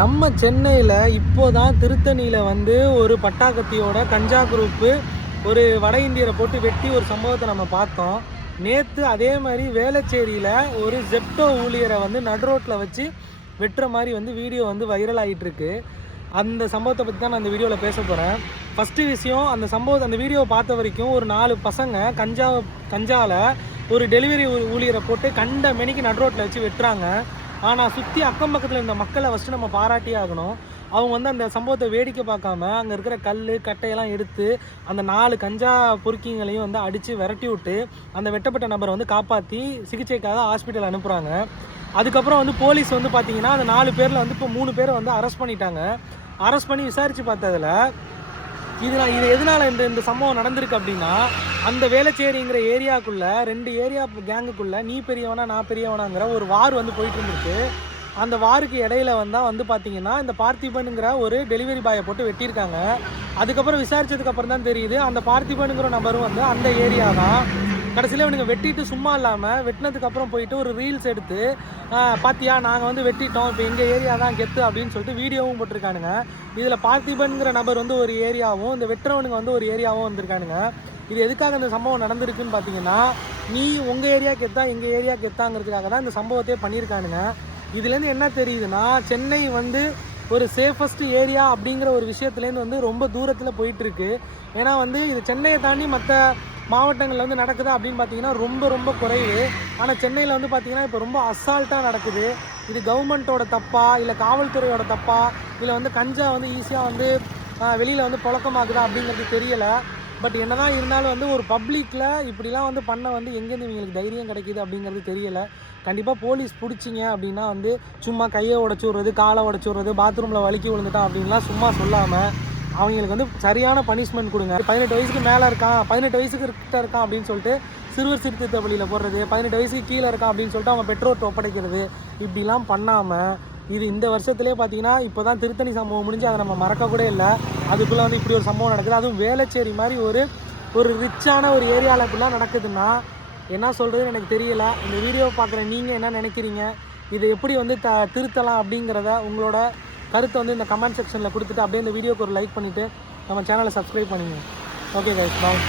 நம்ம சென்னையில் இப்போ தான் திருத்தணியில் வந்து ஒரு பட்டாக்கத்தியோட கஞ்சா குரூப்பு ஒரு வட இந்தியரை போட்டு வெட்டி ஒரு சம்பவத்தை நம்ம பார்த்தோம். நேற்று அதே மாதிரி வேளச்சேரியில் ஒரு ஜெப்டோ ஊழியரை வந்து நடுரோட்டில் வச்சு வெட்டுற மாதிரி வந்து வீடியோ வந்து வைரல் ஆகிட்டுருக்கு. அந்த சம்பவத்தை பற்றி தான் நான் அந்த வீடியோவில் பேச போகிறேன். ஃபஸ்ட்டு விஷயம், அந்த வீடியோவை பார்த்த வரைக்கும் ஒரு 4 பசங்க கஞ்சாவில் ஒரு டெலிவரி ஊழியரை போட்டு கண்ட மெனிக்கு நடுரோட்டில் வச்சு வெட்டுறாங்க. ஆனால் சுற்றி அக்கம் பக்கத்தில் இருந்த மக்களை ஃபஸ்ட்டு நம்ம பாராட்டி ஆகணும். அவங்க வந்து அந்த சம்பவத்தை வேடிக்கை பார்க்காம அங்கே இருக்கிற கல் கட்டையெல்லாம் எடுத்து அந்த 4 கஞ்சா பொறுக்கிங்களையும் வந்து அடித்து விரட்டி விட்டு அந்த வெட்டப்பட்ட நபரை வந்து காப்பாற்றி சிகிச்சைக்காக ஹாஸ்பிட்டல் அனுப்புகிறாங்க. அதுக்கப்புறம் வந்து போலீஸ் வந்து பார்த்திங்கன்னா அந்த 4 பேரில் வந்து இப்போ 3 பேரை வந்து அரெஸ்ட் பண்ணிட்டாங்க. அரெஸ்ட் பண்ணி விசாரித்து பார்த்ததில் இது எதனால் இந்த சம்பவம் நடந்திருக்கு அப்படின்னா, அந்த வேளச்சேரிங்கிற ஏரியாவுக்குள்ளே 2 ஏரியா கேங்குக்குள்ளே நீ பெரியவனா நான் பெரியவனாங்கிற ஒரு வார் வந்து போயிட்டு இருந்துருக்கு. அந்த வாருக்கு இடையில வந்து பார்த்தீங்கன்னா இந்த பார்த்திபனுங்கிற ஒரு டெலிவரி பாயை போட்டு வெட்டியிருக்காங்க. அதுக்கப்புறம் விசாரித்ததுக்கப்புறம் தான் தெரியுது அந்த பார்த்திபனுங்கிற நபரும் வந்து அந்த ஏரியா தான். கடைசியில் இவனுங்க வெட்டிட்டு சும்மா இல்லாமல் வெட்டினதுக்கப்புறம் போயிட்டு ஒரு ரீல்ஸ் எடுத்து பார்த்தியா நாங்கள் வந்து வெட்டிட்டோம், இப்போ எங்கள் ஏரியா தான் கெத்து அப்படின்னு சொல்லிட்டு வீடியோவும் போட்டிருக்கானுங்க. இதில் பார்த்திபன்கிற நபர் வந்து ஒரு ஏரியாவும் இந்த வெட்டுறவனுங்க வந்து ஒரு ஏரியாவும் வந்திருக்கானுங்க. இது எதுக்காக இந்த சம்பவம் நடந்திருக்குன்னு பார்த்தீங்கன்னா, நீ உங்கள் ஏரியா கெத்தா எங்கள் ஏரியா கெத்தாங்கிறதுக்காக தான் இந்த சம்பவத்தையே பண்ணியிருக்கானுங்க. இதுலேருந்து என்ன தெரியுதுன்னா, சென்னை வந்து ஒரு சேஃபஸ்ட் ஏரியா அப்படிங்கிற ஒரு விஷயத்துலேருந்து வந்து ரொம்ப தூரத்தில் போயிட்டுருக்கு. ஏன்னா வந்து இது சென்னையை தாண்டி மற்ற மாவட்டங்களில் வந்து நடக்குதா அப்படின்னு பார்த்தீங்கன்னா ரொம்ப ரொம்ப குறைவு. ஆனால் சென்னையில் வந்து பார்த்திங்கன்னா இப்போ ரொம்ப அசால்ட்டாக நடக்குது. இது கவர்மெண்ட்டோட தப்பா இல்லை காவல்துறையோட தப்பா இல்லை வந்து கஞ்சா வந்து ஈஸியாக வந்து வெளியில் வந்து புழக்கமாகுதா அப்படிங்கிறது தெரியலை. பட் என்ன தான் இருந்தாலும் வந்து ஒரு பப்ளிக்கில் இப்படிலாம் வந்து பண்ண வந்து எங்கேருந்து இவங்களுக்கு தைரியம் கிடைக்கிது அப்படிங்கிறது தெரியலை. கண்டிப்பாக போலீஸ் பிடிச்சிங்க அப்படின்னா வந்து சும்மா கையை உடச்சி விட்றது, காலை உடச்சி விட்றது, பாத்ரூமில் வலிக்கி விழுந்துட்டான் அப்படின்லாம் சும்மா சொல்லாமல் அவங்களுக்கு வந்து சரியான பனிஷ்மெண்ட் கொடுங்க. 18 வயசுக்கு மேலே இருக்கான், 18 வயசுக்கு கிட்ட இருக்கான் அப்படின்னு சொல்லிட்டு சிறுவர் சீர்திருத்த பள்ளியில் போடுறது, 18 வயசுக்கு கீழே இருக்கான் அப்படின்னு சொல்லிட்டு அவங்க பெற்றோர்கிட்ட ஒப்படைக்கிறது, இப்படிலாம் பண்ணாமல் இது இந்த வருஷத்துலேயே பார்த்தீங்கன்னா இப்போ தான் திருத்தணி சம்பவம் முடிஞ்சு அதை நம்ம மறக்கக்கூட இல்லை. அதுக்குள்ளே வந்து இப்படி ஒரு சம்பவம் நடக்குது. அதுவும் வேளச்சேரி மாதிரி ஒரு ரிச்சான ஒரு ஏரியாவில் இப்படிலாம் நடக்குதுன்னா என்ன சொல்கிறதுன்னு எனக்கு தெரியல. இந்த வீடியோவை பார்க்குற நீங்கள் என்ன நினைக்கிறீங்க? இதை எப்படி வந்து திருத்தலாம் அப்படிங்கிறத உங்களோட கருத்தை வந்து இந்த கமெண்ட் செக்ஷனில் கொடுத்துட்டு அப்படியே இந்த வீடியோக்கு ஒரு லைக் பண்ணிவிட்டு நம்ம சேனலை சப்ஸ்கிரைப் பண்ணிங்க. ஓகே கைஸ், பாய்.